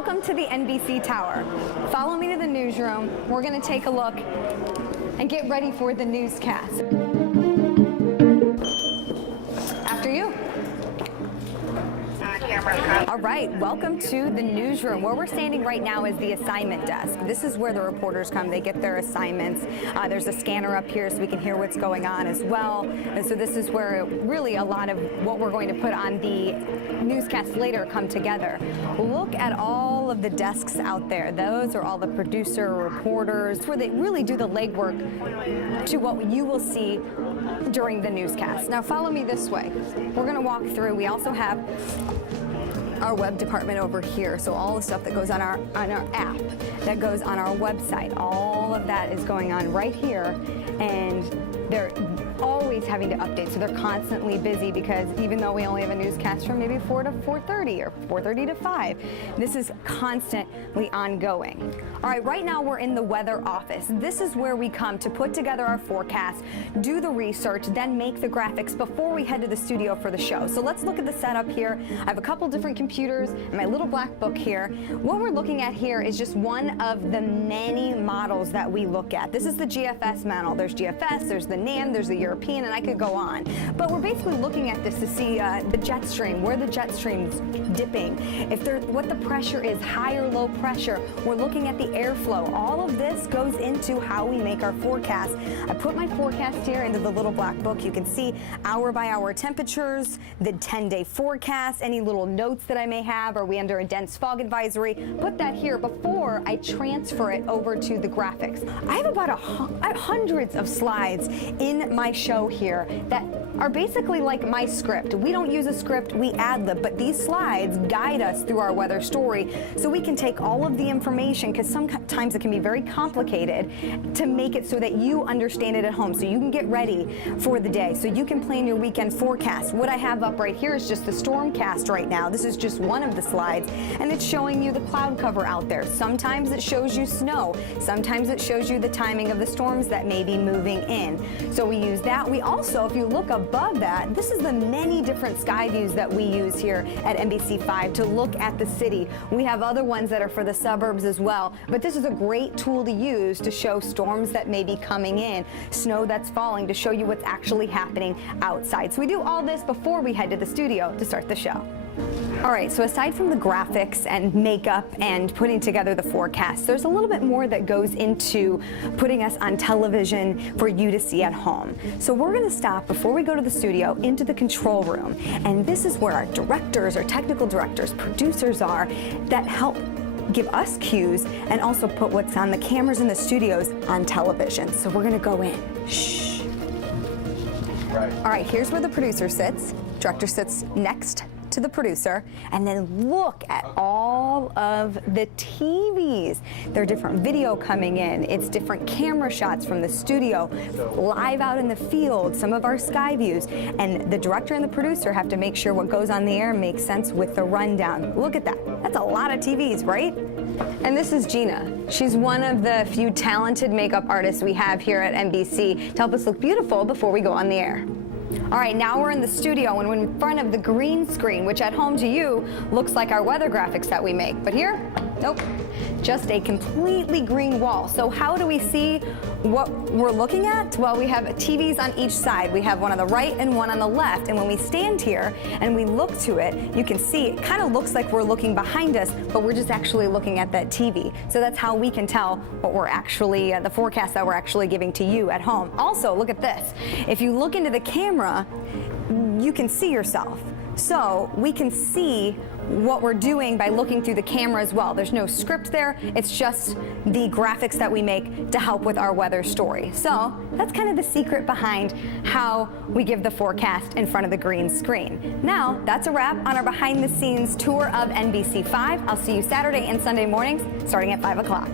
welcome to the NBC Tower. Follow me to the newsroom. We're going to take a look and get ready for the newscast. After you. All right, welcome to the newsroom. Where we're standing right now is the assignment desk. This is where the reporters come. They get their assignments. There's a scanner up here so we can hear what's going on as well. And so this is where really a lot of what we're going to put on the newscast later come together. Look at all of the desks out there. Those are all the producer reporters where they really do the legwork to what you will see during the newscast. Now follow me this way. We're going to walk through. We also have our web department over here, so all the stuff that goes on our app, that goes on our website, all of that is going on right here, and they're always having to update, so they're constantly busy because even though we only have a newscast from maybe 4 to 4:30 or 4:30 to 5, this is constantly ongoing. All right, right now we're in the weather office. This is where we come to put together our forecast, do the research, then make the graphics before we head to the studio for the show. So let's look at the setup here. I have a couple different computers and my little black book here. What we're looking at here is just one of the many models that we look at. This is the GFS model. There's GFS, there's the NAM, there's the European, and I could go on. But we're basically looking at this to see the jet stream, where the jet stream's dipping, what the pressure is, high or low pressure. We're looking at the airflow. All of this goes into how we make our forecast. I put my forecast here into the little black book. You can see hour by hour temperatures, the 10-day forecast, any little notes that I may have. Are we under a dense fog advisory? Put that here before I transfer it over to the graphics. I have about hundreds of slides in my show here that are basically like my script. We don't use a script, we ad-lib, but these slides guide us through our weather story so we can take all of the information, because sometimes it can be very complicated, to make it so that you understand it at home, so you can get ready for the day, so you can plan your weekend forecast. What I have up right here is just the stormcast right now. This is just one of the slides, and it's showing you the cloud cover out there. Sometimes it shows you snow. Sometimes it shows you the timing of the storms that may be moving in. So we use that. We also, if you look above that, this is the many different sky views that we use here at NBC5 to look at the city. We have other ones that are for the suburbs as well, but this is a great tool to use to show storms that may be coming in, snow that's falling, to show you what's actually happening outside. So we do all this before we head to the studio to start the show. All right, so aside from the graphics and makeup and putting together the forecast, there's a little bit more that goes into putting us on television for you to see at home. So we're going to stop before we go to the studio into the control room, and this is where our directors, our technical directors, producers are that help give us cues and also put what's on the cameras in the studios on television. So we're going to go in. Shh. Right. All right, here's where the producer sits. Director sits next to the producer, and then look at all of the TVs. There are different video coming in. It's different camera shots from the studio, live out in the field, some of our sky views, and the director and the producer have to make sure what goes on the air makes sense with the rundown. Look at that. That's a lot of TVs, right? And this is Gina. She's one of the few talented makeup artists we have here at NBC to help us look beautiful before we go on the air. All right, now we're in the studio and we're in front of the green screen, which at home to you looks like our weather graphics that we make. But here, nope, just a completely green wall. So how do we see what we're looking at? Well, we have TVs on each side. We have one on the right and one on the left. And when we stand here and we look to it, you can see it kind of looks like we're looking behind us, but we're just actually looking at that TV. So that's how we can tell what we're actually, the forecast that we're actually giving to you at home. Also, look at this. If you look into the camera, you can see yourself. So we can see what we're doing by looking through the camera as well. There's no script there. It's just the graphics that we make to help with our weather story. So that's kind of the secret behind how we give the forecast in front of the green screen. Now, that's a wrap on our behind the scenes tour of NBC5. I'll see you Saturday and Sunday mornings starting at 5 o'clock.